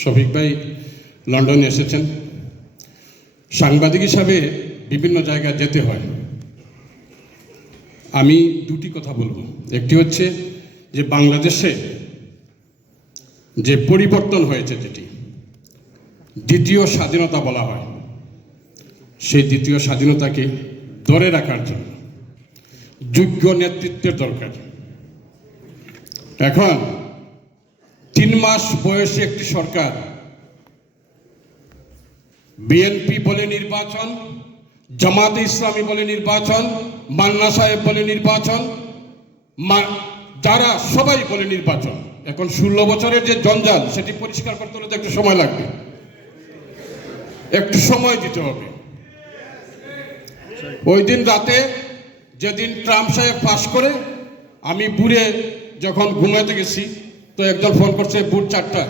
শফিক ভাই লন্ডনে এসেছেন। সাংবাদিক হিসাবে বিভিন্ন জায়গায় যেতে হয়। আমি দুটি কথা বলবো। একটি হচ্ছে যে বাংলাদেশে যে পরিবর্তন হয়েছে, যেটি দ্বিতীয় স্বাধীনতা বলা হয়, সেই দ্বিতীয় স্বাধীনতাকে ধরে রাখার জন্য যোগ্য নেতৃত্বের দরকার। এখন 3 মাস বয়সী একটি সরকার, বিএনপি বলে নির্বাচন, জামাতে ইসলামী বলে নির্বাচন, মান্না সাহেব বলে নির্বাচন, যারা সবাই বলে নির্বাচন। এখন 16 বছরের যে জঞ্জাল, সেটি পরিষ্কার করতে হলে তো একটু সময় লাগবে, একটু সময় দিতে হবে। ওই দিন রাতে, যেদিন ট্রাম্প সাহেব পাস করে, আমি বুড়ে যখন ঘুমাইতে গেছি, তো একজন ফোন করছে বুট 4টা,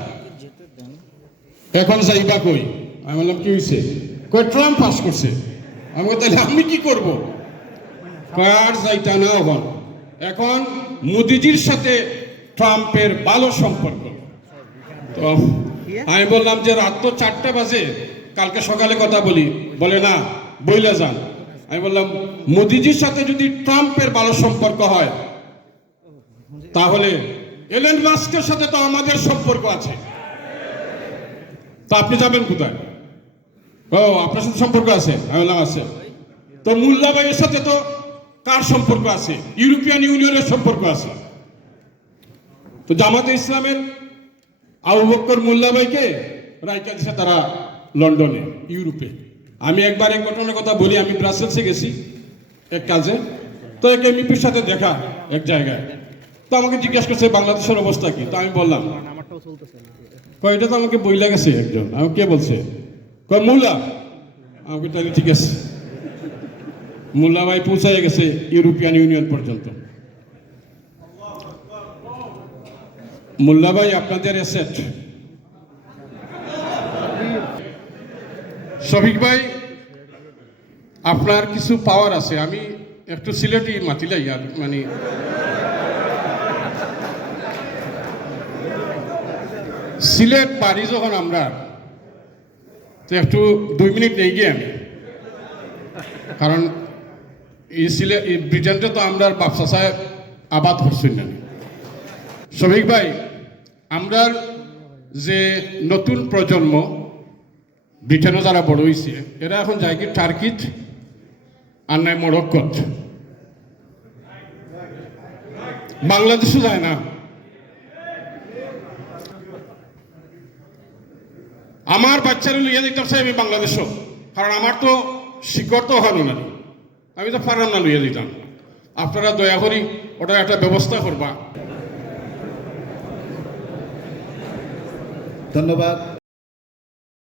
এখন যাইবা কই? আমি বললাম কি হয়েছে? কই ট্রাম্প পাস করছে। আমি তাহলে আমি কি করবো? কার যাইতা না হন। এখন মোদিজির সাথে ট্রাম্পের ভালো সম্পর্ক। তো আমি বললাম যে রাত তো 4টা বাজে, কালকে সকালে কথা বলি। বলে না, বইলে যান। আমি বললাম মোদিজির সাথে যদি ট্রাম্পের ভালো সম্পর্ক হয়, তাহলে এলন মাস্কের সাথে তো আমাদের সম্পর্ক আছে। তা আপনি যাবেন কোথায়? ও, আপনার সাথে সম্পর্ক আছে? আমি বললাম আছে। তো মোল্লা ভাইয়ের সাথে তো কার সম্পর্ক আছে? ইউরোপিয়ান ইউনিয়নের সম্পর্ক আছে। তো জামাতে ইসলামের আবু বকর মোল্লা ভাইকে রাইকা দিছে তারা লন্ডনে, ইউরোপে। আমি একবার এক ঘটনার কথা বলি। আমি ব্রাসেলসে গেছি এক কাজে। তো এক এমপির সাথে দেখা এক জায়গায়। তো আমাকে জিজ্ঞাসা করছে বাংলাদেশের অবস্থা কি। তো আমি বললাম, এটা তো আমাকে বইলা গেছে একজন। আমি কে বলছে? মোল্লা। আমাকে তাহলে ঠিক আছে। মোল্লা ভাই পৌঁছায় গেছে ইউরোপিয়ান ইউনিয়ন পর্যন্ত। মোল্লা ভাই আপনাদের অ্যাসেট। শফিক ভাই, আপনার কিছু পাওয়ার আছে। আমি একটু সিলেটি মাতিলাই, আর মানে সিলেট পারি যখন আমরা, তো একটু 2 মিনিট নেই গিয়ে আমি, কারণ এই সিলেট ব্রিটেনটা তো আমরা বাপসা সাহেব আবাদ করছেন না। শফিক ভাই, আমরা যে নতুন প্রজন্ম, ব্রিটেনও যারা বড় হয়েছে, এরা এখন যায় কি টার্কিট আর নাই মরক্কোত, বাংলাদেশও যায় না। আমার বাচ্চারা লিয়ে দিতে চাই আমি বাংলাদেশও, কারণ আমার তো শিকড় তো হলো না, আমি তো পারলাম না লইয়া দিতাম। আপনারা দয়া করি ওটা একটা ব্যবস্থা করবা। ধন্যবাদ।